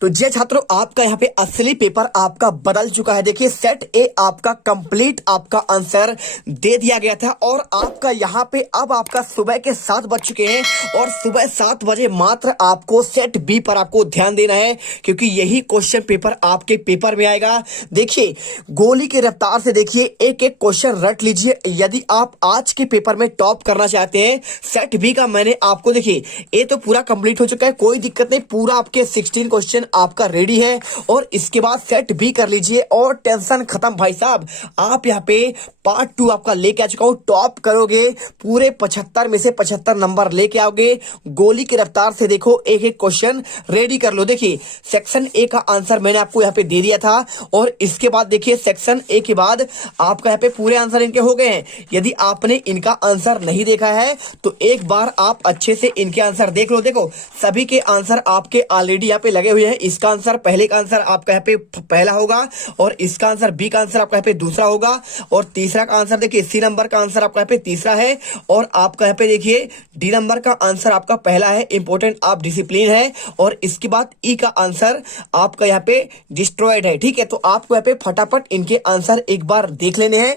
तो जी छात्रों, आपका यहाँ पे असली पेपर आपका बदल चुका है। देखिए, सेट ए आपका कंप्लीट आपका आंसर दे दिया गया था और आपका यहाँ पे अब आपका सुबह के 7 बज चुके हैं और सुबह 7 बजे मात्र आपको सेट बी पर आपको ध्यान देना है, क्योंकि यही क्वेश्चन पेपर आपके पेपर में आएगा। देखिए, गोली की रफ्तार से देखिए, एक एक क्वेश्चन रट लीजिए। यदि आप आज के पेपर में टॉप करना चाहते हैं, सेट बी का मैंने आपको, देखिए ए तो पूरा कंप्लीट हो चुका है, कोई दिक्कत नहीं, पूरा आपके 16 क्वेश्चन आपका रेडी है और इसके बाद सेट बी कर लीजिए और टेंशन खत्म भाई साहब। आप यहाँ पे पार्ट 2 आपका लेके आ चुका हूं, टॉप करोगे, पूरे 75 में से 75 नंबर लेके आओगे। गोली की रफ्तार से देखो, एक एक क्वेश्चन रेडी कर लो। देखिए, सेक्शन ए का आंसर मैंने आपको यहाँ पे दे दिया था और इसके बाद देखिए सेक्शन ए के बाद आपका यहाँ पे पूरे आंसर इनके हो गए हैं। यदि आपने इनका आंसर नहीं देखा है तो एक बार आप अच्छे से इनके आंसर देख लो। देखो, सभी के आंसर आपके ऑलरेडी यहाँ पे लगे हुए हैं। इसका आंसर, पहले का आंसर आपका यहाँ पे पहला होगा और इसका आंसर बी का आंसर आपका यहाँ पे दूसरा होगा और तीसरा का आंसर देखिए सी नंबर का आंसर आपका यहाँ पे तीसरा है और आपका यहाँ पे देखिए डी नंबर का आंसर आपका पहला है, इंपॉर्टेंट आप डिसिप्लिन है, और इसके बाद ई का आंसर आपका यहाँ पे डिस्ट्रॉयड है। ठीक है, तो आपको यहाँ पे फटाफट इनके आंसर एक बार देख लेने हैं।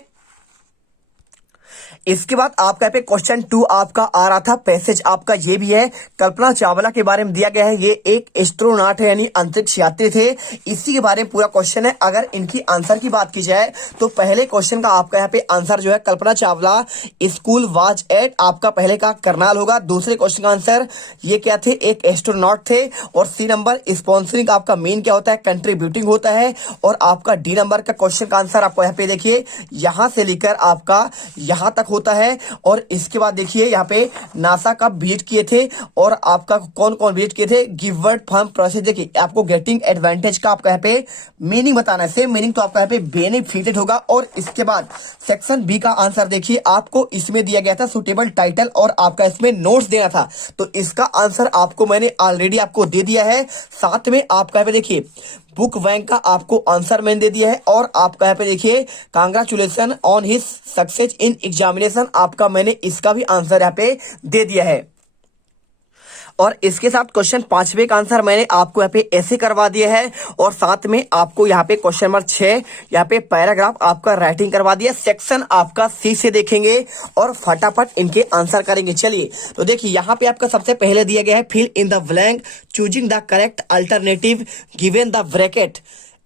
इसके बाद आपका यहाँ पे क्वेश्चन 2 आपका आ रहा था, पैसेज आपका ये भी है, कल्पना चावला के बारे में दिया गया है। ये एक एस्ट्रोनॉट है, यानी अंतरिक्ष यात्री थे, इसी के बारे में पूरा क्वेश्चन है। अगर इनकी आंसर की बात की जाए तो पहले क्वेश्चन का आपका यहाँ पे आंसर जो है, Kalpana Chawla school was at, आपका पहले का करनाल होगा। दूसरे क्वेश्चन का आंसर ये क्या थे, एक एस्ट्रोनॉट थे। और सी नंबर स्पॉन्सरिंग आपका मेन क्या होता है, कंट्रीब्यूटिंग होता है। और आपका डी नंबर का क्वेश्चन का आंसर आपको यहाँ पे देखिए यहां से लेकर आपका यहां तक होता है। और इसके बाद देखिए यहाँ पे नासा का विजिट किए थे और आपका कौन कौन विजिट किए थे, गिवर्ड फर्म प्रोसेस। देखिए, आपको गेटिंग एडवांटेज का आपका यहाँ पे मीनिंग बताना है, सेम मीनिंग तो आपका यहाँ पे बेनिफिटेड होगा। और इसके बाद सेक्शन बी का आंसर देखिए, आपको इसमें दिया गया था सुटेबल टाइटल और आपका इसमें नोट्स देना था, तो इसका आंसर आपको मैंने ऑलरेडी आपको दे दिया है। साथ में आपका यहाँ पे देखिए बुक बैंक का आपको आंसर मैंने दे दिया है और आपका यहाँ पे देखिए congratulation on his success in examination, आपका मैंने इसका भी आंसर यहाँ पे दे दिया है। और इसके साथ क्वेश्चन 5वें का आंसर मैंने आपको यहाँ पे ऐसे करवा दिया है और साथ में आपको यहाँ पे क्वेश्चन नंबर 6 यहाँ पे पैराग्राफ आपका राइटिंग करवा दिया। सेक्शन आपका सी से देखेंगे और फटाफट इनके आंसर करेंगे। चलिए, तो देखिए यहाँ पे आपका सबसे पहले दिया गया है, fill in the blank choosing the correct alternative given the bracket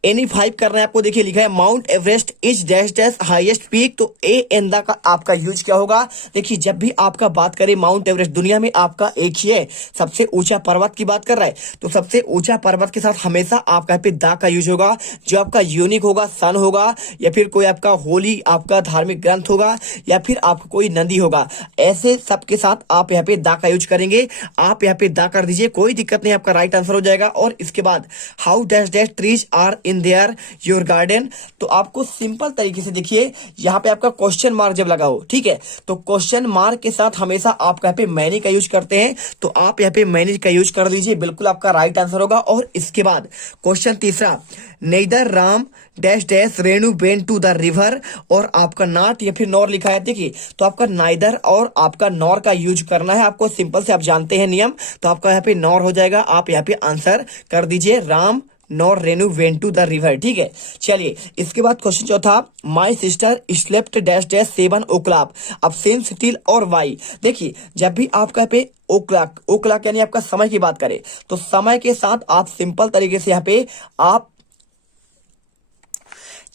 any 5 करना है आपको। देखिए लिखा है Mount Everest is dash dash highest peak, तो ए एंदा का आपका यूज क्या होगा। देखिए, जब भी आपका बात करें माउंट एवरेस्ट, दुनिया में आपका एक ही है, सबसे ऊंचा पर्वत की बात कर रहा है, तो सबसे ऊंचा पर्वत के साथ हमेशा आपका यहाँ पे दा का यूज होगा। जो आपका यूनिक होगा, सन होगा, या फिर कोई आपका होली आपका धार्मिक ग्रंथ होगा, या फिर आपका कोई नदी होगा, ऐसे सबके साथ आप यहाँ पे दा का यूज करेंगे। आप यहाँ पे दा कर दीजिए, कोई दिक्कत नहीं, आपका राइट आंसर हो जाएगा। और इसके बाद how dash dash trees are in there your garden, तो आपको सिंपल तरीके से देखिए यहाँ पे आपका क्वेश्चन मार्क जब लगाओ, ठीक है, तो क्वेश्चन मार्क के साथ हमेशा आप यहाँ पे मैनी का यूज करते हैं, तो आप यहाँ पे मैनी का यूज कर लीजिए, बिल्कुल आपका राइट आंसर होगा। और इसके बाद क्वेश्चन तीसरा, neither Ram dash dash Renu went to the river, और आपका नॉट या फिर नॉर लिखा है। देखिए, तो आपका नाइदर और आपका नॉर का यूज करना है आपको, सिंपल से आप जानते हैं नियम, तो आपका यहाँ पे नॉर हो जाएगा। आप यहाँ पे आंसर कर दीजिए Ram nor Renu went to the river, ठीक है। चलिए, इसके बाद क्वेश्चन चौथा, my sister slept dash dash 7 o'clock, अब सिंस टिल और वाई। देखिए, जब भी आपका पे ओ क्लॉक यानी आपका समय की बात करें, तो समय के साथ आप सिंपल तरीके से यहाँ पे आप,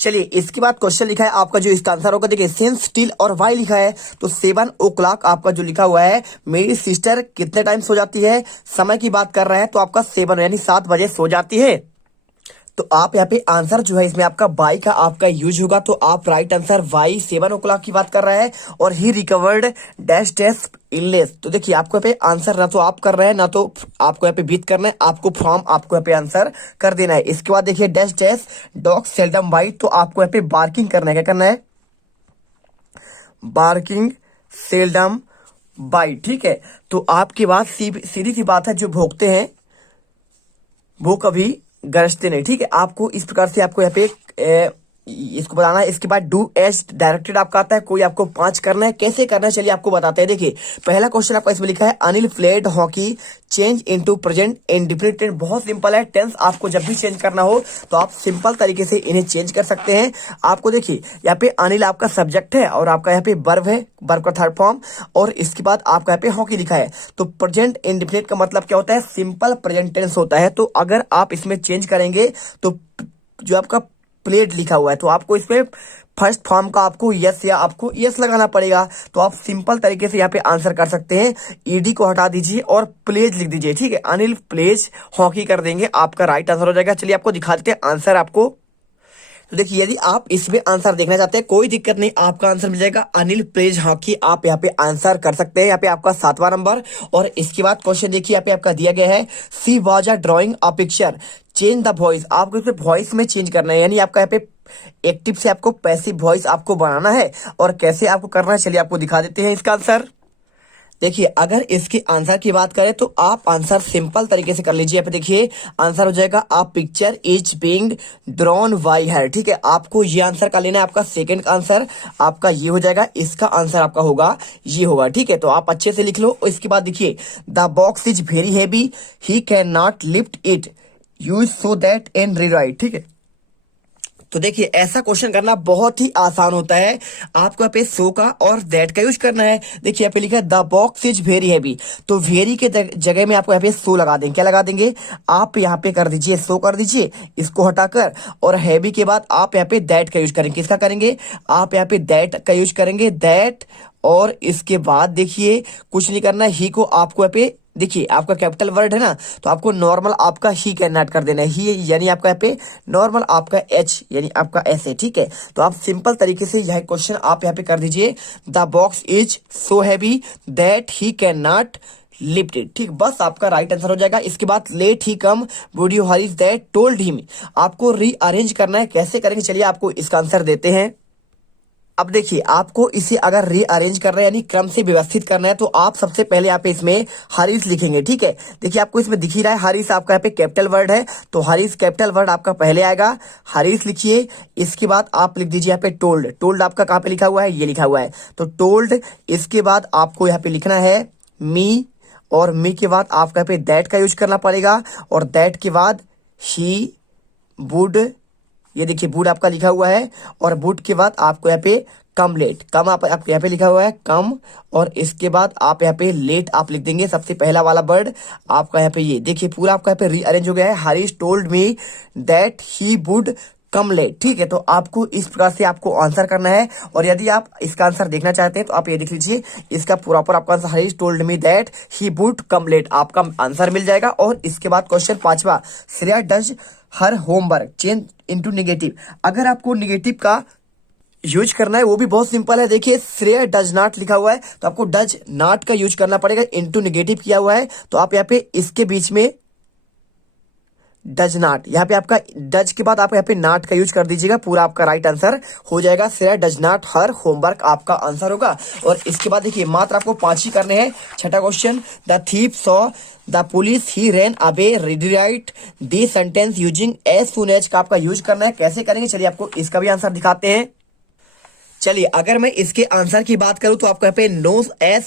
चलिए इसके बाद क्वेश्चन लिखा है आपका, जो इसका आंसर होगा, देखिए सिंस स्टिल और वाई लिखा है, तो 7 o'clock आपका जो लिखा हुआ है, मेरी सिस्टर कितने टाइम सो जाती है, समय की बात कर रहा है, तो आपका 7 यानी 7 बजे सो जाती है। तो आप यहाँ पे आंसर जो है इसमें आपका बाई का आपका यूज होगा, तो आप राइट आंसर वाई 7 o'clock की बात कर रहा है। और ही रिकवर्ड डैश डैश इलनेस, तो देखिए आपको यहाँ पे आंसर ना तो आप कर रहे हैं ना तो आपको यहाँ पे बीट करना है, आपको फ्रॉम आपको यहाँ पे आंसर कर देना है। इसके बाद देखिए dash dash dog seldom bite, तो आपको यहाँ पे बार्किंग करना है, क्या करना है, बार्किंग सेल्डम बाइट, ठीक है। तो आपके बाद सीधी सी बात है, जो भोगते हैं वो कभी गरजते नहीं, ठीक है। आपको इस प्रकार से आपको यहाँ पे इसको बताना है। इसके बाद डू एज डायरेक्टेड आपका आता है, कोई आपको 5 करना है, कैसे करना है चलिए आपको बताते हैं। देखिए पहला क्वेश्चन आपका इसमें लिखा है Anil played hockey change into present indefinite tense. बहुत सिंपल है, टेंस आपको जब भी चेंज करना हो तो आप सिंपल तरीके से इन्हें चेंज कर सकते हैं। आपको देखिए यहाँ पे अनिल आपका सब्जेक्ट है और आपका यहाँ पे वर्ब है, वर्ब का थर्ड फॉर्म, और इसके बाद आपका यहाँ पे हॉकी लिखा है। तो प्रेजेंट इंडेफिनिट का मतलब क्या होता है, सिंपल प्रेजेंट टेंस होता है। तो अगर आप इसमें चेंज करेंगे तो जो आपका प्लेड लिखा हुआ है तो आपको इसमें फर्स्ट फॉर्म का आपको यस या आपको यस लगाना पड़ेगा। तो आप सिंपल तरीके से यहाँ पे आंसर कर सकते हैं। ईडी को हटा दीजिए और प्लेज लिख दीजिए, ठीक है, अनिल प्लेज हॉकी कर देंगे, आपका राइट आंसर हो जाएगा। चलिए आपको दिखा देते हैं आंसर आपको। तो देखिए यदि आप इसमें आंसर देखना चाहते हैं कोई दिक्कत नहीं, आपका आंसर मिल जाएगा अनिल प्लेज हॉकी, आप यहाँ पे आंसर कर सकते हैं। यहाँ पे आपका 7वां नंबर। और इसके बाद क्वेश्चन देखिए यहाँ पे आपका दिया गया है she was a drawing a picture change the voice. आपको इसमें वॉइस में चेंज करना है, यानी आपका यहाँ पे एक्टिव से आपको पैसिव वॉइस आपको बनाना है। और कैसे आपको करना है चलिए आपको दिखा देते हैं इसका आंसर। देखिए अगर इसके आंसर की बात करें तो आप आंसर सिंपल तरीके से कर लीजिए। यहाँ पे देखिए आंसर हो जाएगा a picture is being drawn by her, ठीक है, आपको ये आंसर का लेना है। आपका सेकंड का आंसर आपका ये हो जाएगा, इसका आंसर आपका होगा ये होगा, ठीक है। तो आप अच्छे से लिख लो। इसके बाद देखिए the box is very heavy he can not lift it use so that and rewrite, ठीक है। तो देखिए ऐसा क्वेश्चन करना बहुत ही आसान होता है। आपको यहाँ पे सो का और दैट का यूज करना है। देखिए यहाँ पे लिखा है the box is very heavy, तो वेरी के जगह में आपको यहाँ पे सो लगा देंगे। क्या लगा देंगे, आप यहाँ पे कर दीजिए सो कर दीजिए इसको हटाकर, और हैवी के बाद आप यहाँ पे दैट का यूज करेंगे। किसका करेंगे, आप यहाँ पे दैट का यूज करेंगे, दैट। और इसके बाद देखिए कुछ नहीं करना, ही को आपको यहाँ पे देखिए आपका कैपिटल वर्ड है ना, तो आपको नॉर्मल आपका ही कैन नॉट कर देना है, ही यानी आपका यहाँ पे नॉर्मल आपका एच यानी आपका ऐसे, ठीक है। तो आप सिंपल तरीके से यह क्वेश्चन आप यहाँ पे कर दीजिए the box is so heavy that he can not lift it, ठीक, बस आपका राइट आंसर हो जाएगा। इसके बाद late he come would you Hari that told him, आपको रीअरेंज करना है। कैसे करेंगे चलिए आपको इसका आंसर देते हैं। अब देखिए आपको इसे अगर रीअरेंज करना है यानी क्रम से व्यवस्थित करना है तो आप सबसे पहले यहाँ पे इसमें हरीश लिखेंगे, ठीक है। देखिए आपको इसमें दिख ही रहा है हरीश आपका यहाँ पे कैपिटल वर्ड है, तो हरीश कैपिटल वर्ड आपका पहले आएगा, हरीश लिखिए। इसके बाद आप लिख दीजिए यहाँ पे टोल्ड, टोल्ड आपका कहाँ पे लिखा हुआ है, ये लिखा हुआ है, तो टोल्ड। इसके बाद आपको यहाँ पे लिखना है मी, और मी के बाद आपका यहाँ पे दैट का यूज करना पड़ेगा, और दैट के बाद ही वुड, ये देखिए वुड आपका लिखा हुआ है, और वुड के बाद आपको यहाँ पे कम लेट, कम आप यहाँ पे लिखा हुआ है कम, और इसके बाद आप यहाँ पे लेट आप लिख देंगे सबसे पहला वाला वर्ड आपका यहाँ पे। ये देखिए पूरा आपका यहाँ पे रीअरेंज हो गया है, Harish told me that he would come late, ठीक है। तो आपको इस प्रकार से आपको आंसर करना है। और यदि आप इसका आंसर देखना चाहते हैं तो आप ये देख लीजिए, इसका प्रॉपर आपका answer Harish told me that he would come late, आपका आंसर मिल जाएगा। और इसके बाद क्वेश्चन 5वां, Shreya does her homework change into negative. अगर आपको नेगेटिव का यूज करना है वो भी बहुत सिंपल है। देखिए श्रेया डज नॉट लिखा हुआ है तो आपको डज नॉट का यूज करना पड़ेगा, इनटू नेगेटिव किया हुआ है तो आप यहाँ पे इसके बीच में डज नॉट, यहाँ पे आपका डज के बाद आप यहाँ पे नॉट का यूज कर दीजिएगा, पूरा आपका राइट आंसर हो जाएगा। Shreya does not her homework आपका आंसर होगा। और इसके बाद देखिए मात्र आपको 5 ही करने हैं। छठा question, the thief saw the police he ran away rewrite the sentence using as soon as का आपका यूज करना है। कैसे करेंगे चलिए आपको इसका भी आंसर दिखाते हैं। चलिए अगर मैं इसके आंसर की बात करूं तो आपको यहाँ पे नो एज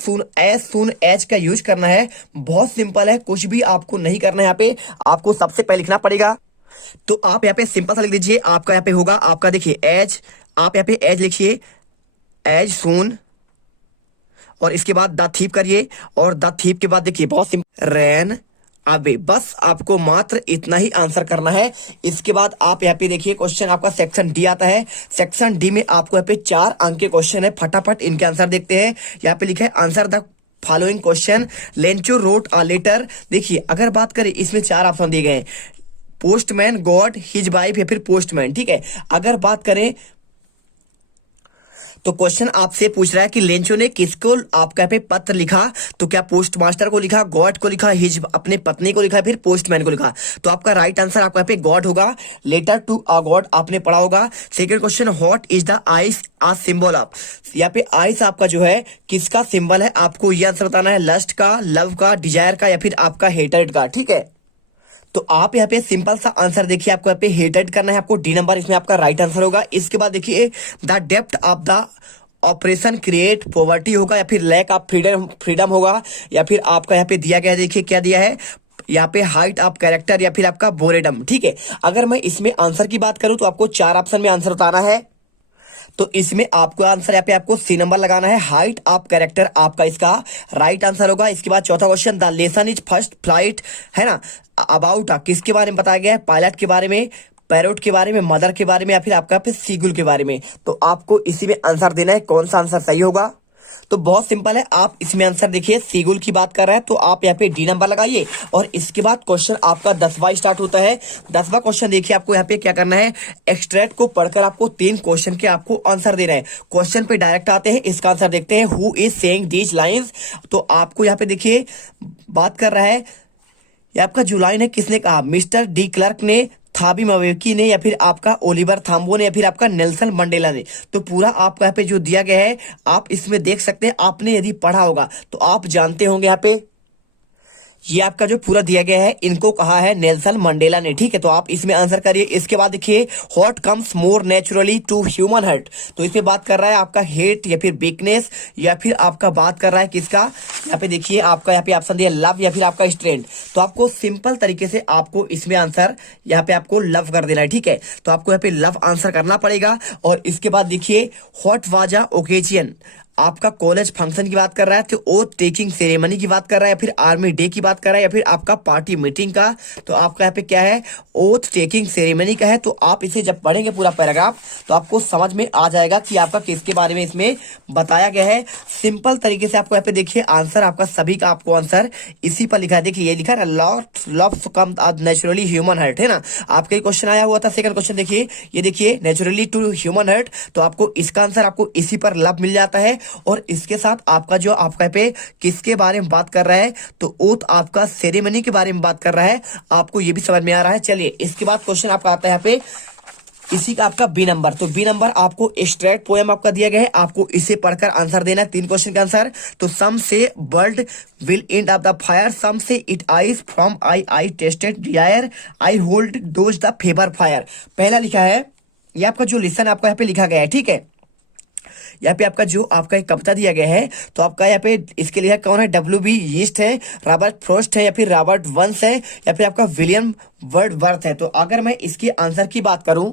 सून एज का यूज करना है। बहुत सिंपल है, कुछ भी आपको नहीं करना है। यहाँ पे आपको सबसे पहले लिखना पड़ेगा, तो आप यहाँ पे सिंपल सा लिख दीजिए। आपका यहाँ पे होगा आपका देखिए एज, आप यहाँ पे एज लिखिए एज सून, और इसके बाद द थीप करिए, और द थीप के बाद देखिए बहुत सिंपल रैन अबे, बस आपको मात्र इतना ही आंसर करना है। इसके बाद आप यहाँ पे देखिए क्वेश्चन आपका सेक्शन डी आता है। सेक्शन डी में आपको यहाँ पे 4 अंक के क्वेश्चन है, फटाफट इनके आंसर देखते हैं। यहाँ पे लिखा है answer the following question, Lencho wrote a letter. देखिए अगर बात करें इसमें 4 ऑप्शन दिए गए हैं, पोस्टमैन, गॉड, हिज वाइफ या फिर पोस्टमैन, ठीक है। अगर बात करें तो क्वेश्चन आपसे पूछ रहा है कि लेंचो ने किसको आपका पे पत्र लिखा, तो क्या पोस्ट मास्टर को लिखा, गॉड को लिखा, हिज अपने पत्नी को लिखा, फिर पोस्टमैन को लिखा। तो आपका राइट आंसर आपका पे गॉड होगा, लेटर टू अ गॉड आपने पढ़ा होगा। Second question, what is the ice a symbol of, यहाँ पे आइस आपका जो है किसका सिंबल है, आपको ये आंसर बताना है, लस्ट का, लव का, डिजायर का या फिर आपका हेटरेट का, ठीक है। तो आप यहाँ पे सिंपल सा आंसर देखिए, आपको यहाँ पे हेटेड करना है, आपको डी नंबर इसमें आपका राइट आंसर होगा। इसके बाद देखिए the depth of the operation create poverty होगा, या फिर लैक ऑफ फ्रीडम होगा, या फिर आपका यहाँ पे दिया गया है, देखिए क्या दिया है यहाँ पे, हाइट ऑफ कैरेक्टर, या फिर आपका बोरेडम। ठीक है, अगर मैं इसमें आंसर की बात करूं तो आपको 4 ऑप्शन में आंसर बताना है। तो इसमें आपको आंसर यहाँ पे आपको सी नंबर लगाना है, हाइट ऑफ कैरेक्टर आपका इसका राइट आंसर होगा। इसके बाद चौथा question, the lesson is first flight, है ना, अबाउट किसके बारे में बताया गया है, पायलट के बारे में, पैरोट के बारे में, मदर के बारे में, या फिर आपका फिर सीगुल के बारे में। तो आपको इसी में आंसर देना है, कौन सा आंसर सही होगा। तो बहुत सिंपल है, आप इसमें आंसर देखिए, सीगुल की बात कर रहा है तो आप यहाँ पे डी नंबर लगाइए। और इसके बाद क्वेश्चन आपका 10वां स्टार्ट होता है। 10वां क्वेश्चन देखिए, आपको यहाँ पे क्या करना है, एक्सट्रैक्ट को पढ़कर आपको 3 क्वेश्चन के आपको आंसर देना है। क्वेश्चन पे डायरेक्ट आते हैं, इसका आंसर देखते हैं, who is saying these lines. तो आपको यहाँ पे देखिए बात कर रहा है, ये आपका जो लाइन है किसने कहा, मिस्टर डी क्लर्क ने, थाबी मवेकी ने, या फिर आपका ओलिवर थाम्बो ने, या फिर आपका नेल्सन मंडेला ने। तो पूरा आपको यहाँ पे जो दिया गया है आप इसमें देख सकते हैं, आपने यदि पढ़ा होगा तो आप जानते होंगे यहाँ पे ये आपका जो पूरा दिया गया है, इनको कहा है नेल्सन मंडेला ने। ठीक है, तो आप इसमें आंसर करिए। इसके बाद देखिए, what comes more naturally to human heart. तो इसमें बात कर रहा है आपका हेट, या फिर वीकनेस, या फिर आपका बात कर रहा है किसका, यहाँ पे देखिए आपका यहाँ पे ऑप्शन दिया लव, या फिर आपका स्ट्रेंथ। तो आपको सिंपल तरीके से आपको इसमें आंसर यहाँ पे आपको लव कर देना है। ठीक है, तो आपको यहाँ पे लव आंसर करना पड़ेगा। और इसके बाद देखिए, व्हाट वाज अ ओकेजन, आपका कॉलेज फंक्शन की बात कर रहा है, तो ओथ टेकिंग सेरेमनी की बात कर रहा है, या फिर आर्मी डे की बात कर रहा है, या फिर आपका पार्टी मीटिंग का। तो आपका यहाँ पे क्या है, ओथ टेकिंग सेरेमनी का है। तो आप इसे जब पढ़ेंगे पूरा पैराग्राफ तो आपको समझ में आ जाएगा कि आपका किसके बारे में इसमें बताया गया है। सिंपल तरीके से आपको यहाँ पे देखिए आंसर आपका सभी का आपको आंसर इसी पर लिखा है। देखिए ये लिखा है लव कम नेचुरली ह्यूमन हार्ट, है ना। आपका क्वेश्चन आया हुआ था सेकंड क्वेश्चन, देखिए ये देखिए नेचुरली टू ह्यूमन हार्ट। तो आपको इसका आंसर आपको इसी पर लव मिल जाता है। और इसके साथ आपका जो आपका पे किसके बारे में बात कर रहा है, तो ओथ आपका सेरेमनी के बारे में बात कर रहा है, आपको ये भी समझ में आ रहा है। चलिए इसके बाद क्वेश्चन आपका आता है यहाँ पे इसी का आपका बी नंबर। तो बी नंबर आपको एक्सट्रैक्ट पोएम आपका दिया गया है, आपको इसे पढ़कर आंसर देना है 3 क्वेश्चन का आंसर। तो some say world will end of the fire, some say it eyes from I tested desire, I hold those the favour fire. पहला लिखा है, ये आपका जो लिसन आपका यहाँ पे लिखा गया है। ठीक है, यहाँ पे आपका जो आपका एक कविता दिया गया है, तो आपका यहाँ पे इसके लिए कौन है, W.B. यीस्ट है, रॉबर्ट फ्रॉस्ट है, या फिर रॉबर्ट वंस है, या फिर आपका विलियम वर्डवर्थ है। तो अगर मैं इसके आंसर की बात करूं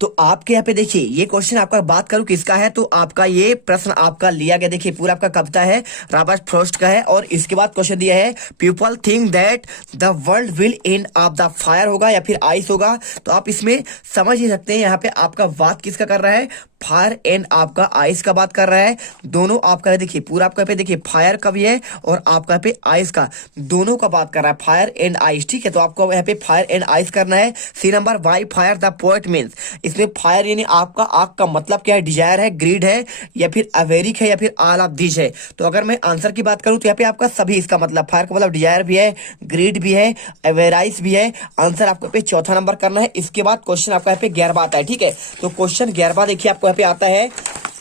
तो आपके यहाँ पे देखिए ये क्वेश्चन आपका बात करूं किसका है, तो आपका ये प्रश्न आपका लिया गया, देखिए पूरा आपका कविता है रॉबर्ट फ्रॉस्ट का है। और इसके बाद क्वेश्चन दिया है, people think that the world will end of the fire होगा, या फिर आइस होगा। तो आप इसमें समझ ही सकते हैं यहाँ पे आपका बात किसका कर रहा है, फायर एंड आपका आइस का बात कर रहा है। दोनों आपका देखिए पूरा आपका पे देखिए फायर का भी है और आपका पे आइस का, दोनों का बात कर रहा है, फायर एंड आइस। ठीक है, तो आपको यहाँ पे फायर एंड आइस करना है। C number, why fire the poet means. इसमें फायर यानी आपका आग का मतलब क्या है, डिजायर है, ग्रीड है, या फिर अवेरिक है, या फिर ऑल ऑफ दिस है। तो अगर मैं आंसर की बात करूं तो यहाँ पे आपका सभी इसका मतलब, फायर का मतलब डिजायर भी है, ग्रीड भी है, अवेराइस भी है। आंसर आपको पे चौथा नंबर करना है। इसके बाद क्वेश्चन आपका यहाँ पे 11वां आता है। ठीक है, तो क्वेश्चन 11वां देखिए आपको यहाँ पे आता है,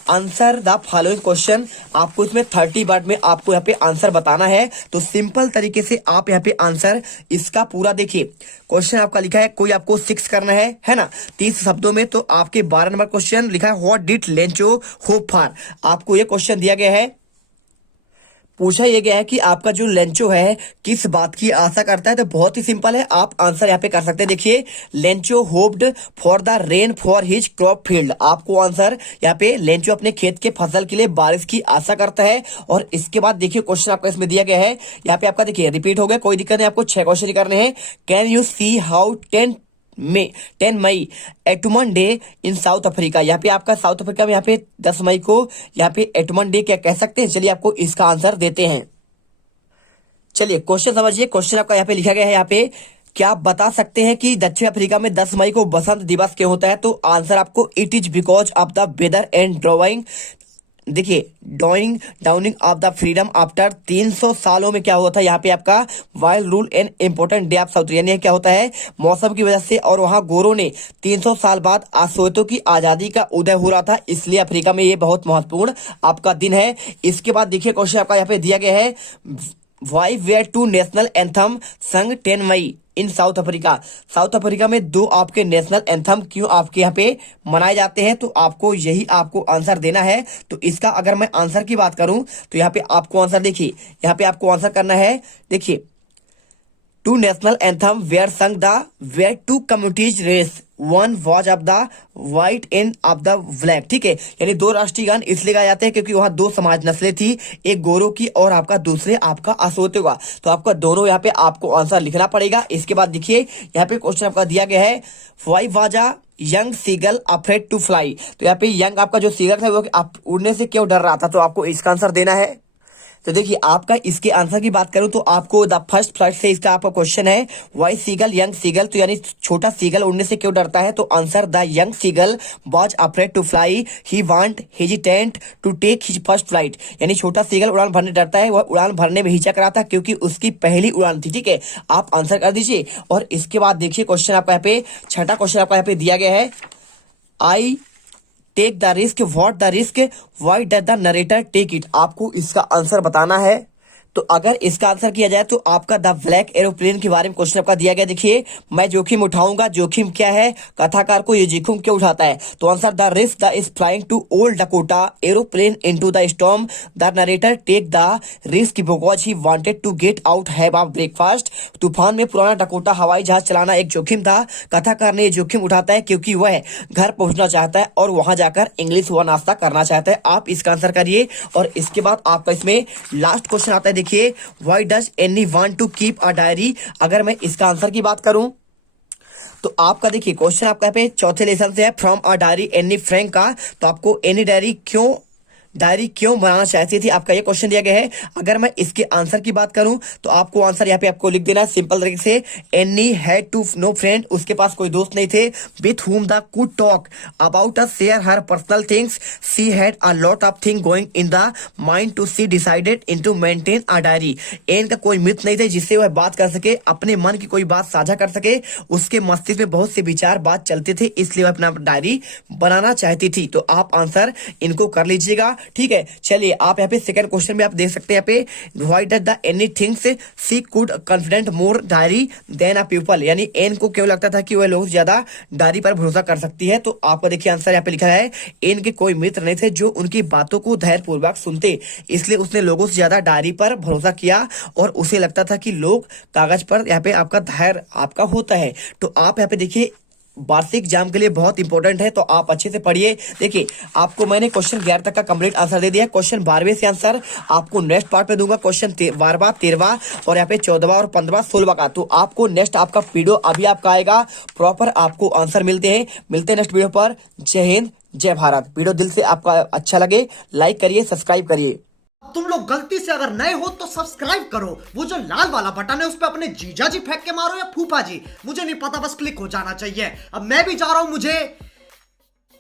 आंसर द फॉलोइंग क्वेश्चन। आपको इसमें 30 वर्ड में आपको यहाँ पे आंसर बताना है। तो सिंपल तरीके से आप यहाँ पे आंसर इसका पूरा देखिए, क्वेश्चन आपका लिखा है, कोई आपको 6 करना है ना, 30 शब्दों में। तो आपके 12 नंबर क्वेश्चन लिखा है, what did Lencho hope for. आपको ये क्वेश्चन दिया गया है, पूछा यह गया है कि आपका जो लेंचो है किस बात की आशा करता है। तो बहुत ही सिंपल है, आप आंसर यहाँ पे कर सकते हैं। देखिए, Lencho hoped for the rain for his crop field. आपको आंसर यहाँ पे, लेंचो अपने खेत के फसल के लिए बारिश की आशा करता है। और इसके बाद देखिए क्वेश्चन आपका इसमें दिया गया है, यहाँ पे आपका देखिए रिपीट हो गया, कोई दिक्कत नहीं, आपको 6 क्वेश्चन करने हैं। Can you see how 10 May एटमन डे इन साउथ अफ्रीका। यहाँ पे आपका साउथ अफ्रीका में यहाँ पे 10 मई को यहाँ पे एटमन डे क्या कह सकते हैं। चलिए आपको इसका आंसर देते हैं। चलिए क्वेश्चन समझिए, क्वेश्चन आपका यहाँ पे लिखा गया है, यहाँ पे क्या आप बता सकते हैं कि दक्षिण अफ्रीका में 10 मई को बसंत दिवस क्यों होता है। तो आंसर आपको, it is because of the weather and drawing, देखिए downing of the freedom after 300 सालों में क्या हुआ था, यहाँ पे आपका wild rule and important day of south, यानी क्या होता है, मौसम की वजह से, और वहां गोरों ने 300 साल बाद सोवियतों की आजादी का उदय हो रहा था, इसलिए अफ्रीका में ये बहुत महत्वपूर्ण आपका दिन है। इसके बाद देखिए क्वेश्चन आपका यहाँ पे दिया गया है, why were two national anthem sung 10 May in South Africa. South Africa में दो आपके नेशनल एंथम क्यों आपके यहाँ पे मनाए जाते हैं, तो आपको यही आपको आंसर देना है। तो इसका अगर मैं आंसर की बात करूं तो यहाँ पे आपको आंसर देखिए, यहाँ पे आपको आंसर करना है। देखिए, two national anthem were sung the were two communities race, one was of the white and of the black. ठीक है, यानी दो राष्ट्रीय गान इसलिए गाए जाते हैं क्योंकि वहां दो समाज नस्लें थी, एक गोरों की और आपका दूसरे आपका असोते का। तो आपका दोनों यहाँ पे आपको आंसर लिखना पड़ेगा। इसके बाद देखिए यहाँ पे क्वेश्चन आपका दिया गया है, why was a young seagull afraid to fly. तो यहाँ पे यंग आपका जो सीगल था वो आप उड़ने से क्यों डर रहा था, तो आपको इसका आंसर देना है। तो देखिए, आपका इसके आंसर की बात करूं तो आपको द फर्स्ट फ्लाइट से इसका आपका क्वेश्चन है, वाई सीगल यंग सीगल, तो यानी छोटा सीगल उड़ने से क्यों डरता है, तो answer the young seagull was afraid to fly, he want hesitant to take his first flight. यानी छोटा सीगल उड़ान भरने डरता है, वह उड़ान भरने में हिचक रहा था क्योंकि उसकी पहली उड़ान थी। ठीक है, आप आंसर कर दीजिए। और इसके बाद देखिए क्वेश्चन आपका यहाँ पे छठा क्वेश्चन आपका यहाँ पे दिया गया है, I take the risk, what the risk, why does the narrator take it. आपको इसका आंसर बताना है। तो अगर इसका आंसर किया जाए तो आपका द ब्लैक एरोप्लेन के बारे में क्वेश्चन आपका दिया गया। देखिए, मैं जोखिम उठाऊंगा, जोखिम क्या है, कथाकार को ये जोखिम क्यों उठाता है, तो answer the risk the is flying to old Dakota aeroplane into the storm, the narrator take the risk because he wanted to get out have a breakfast. तूफान में पुराना डकोटा हवाई जहाज चलाना एक जोखिम था, कथाकार ने ये जोखिम उठाता है क्योंकि वह घर पहुंचना चाहता है और वहां जाकर इंग्लिश व नाश्ता करना चाहता है। आप इसका आंसर करिए। और इसके बाद आपका इसमें लास्ट क्वेश्चन आता है। देखिए, why does Anne want to keep a diary. अगर मैं इसका आंसर की बात करूं तो आपका देखिए क्वेश्चन आपका यहाँ पे चौथे लेसन से है, from a diary Anne Frank का। तो आपको एनी डायरी क्यों बनाना चाहती थी, आपका ये क्वेश्चन दिया गया है। अगर मैं इसके आंसर की बात करूं तो आपको आंसर यहाँ पे आपको लिख देना है सिंपल तरीके से, Anne had to no friend, उसके पास कोई दोस्त नहीं थे, with whom the could talk about a share her personal things, she had a lot of thing going in the mind to she decided in to maintain a diary. Anne का कोई मित्र नहीं थे जिससे वह बात कर सके, अपने मन की कोई बात साझा कर सके, उसके मस्तिष्क में बहुत से विचार बात चलते थे, इसलिए वह अपना डायरी बनाना चाहती थी। तो आप आंसर इनको कर लीजिएगा। ठीक है, चलिए आप यहाँ पे सेकंड क्वेश्चन में आप देख सकते हैं यहाँ पे, why does the Anne things she could confident more diary than a people. यानी एन को क्यों लगता था कि वह लोग ज्यादा डायरी पर भरोसा कर सकती है। तो आपको देखिए आंसर यहाँ पे लिखा है, एन के कोई मित्र नहीं थे जो उनकी बातों को धैर्यपूर्वक सुनते, इसलिए उसने लोगों से ज्यादा डायरी पर भरोसा किया और उसे लगता था कि लोग कागज पर यहाँ पे आपका धैर्य आपका होता है। तो आप यहाँ पे देखिए वार्षिक एग्जाम के लिए बहुत इंपॉर्टेंट है, तो आप अच्छे से पढ़िए। देखिए, आपको मैंने क्वेश्चन 11 तक का कंप्लीट आंसर दे दिया। क्वेश्चन 12वें से आंसर आपको नेक्स्ट पार्ट में दूंगा, क्वेश्चन 12वां 13वां और यहाँ पे 14वां और 15वां 16वां का। तो आपको नेक्स्ट आपका वीडियो अभी आपका आएगा, प्रॉपर आपको आंसर मिलते हैं नेक्स्ट वीडियो पर। जय हिंद, जय भारत। वीडियो दिल से आपका अच्छा लगे लाइक करिए, सब्सक्राइब करिए। तुम लोग गलती से अगर नए हो तो सब्सक्राइब करो, वो जो लाल वाला बटन है उस पर अपने जीजा जी फेंक के मारो या फूफा जी, मुझे नहीं पता, बस क्लिक हो जाना चाहिए। अब मैं भी जा रहा हूं, मुझे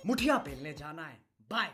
मुठिया पेलने जाना है। बाय।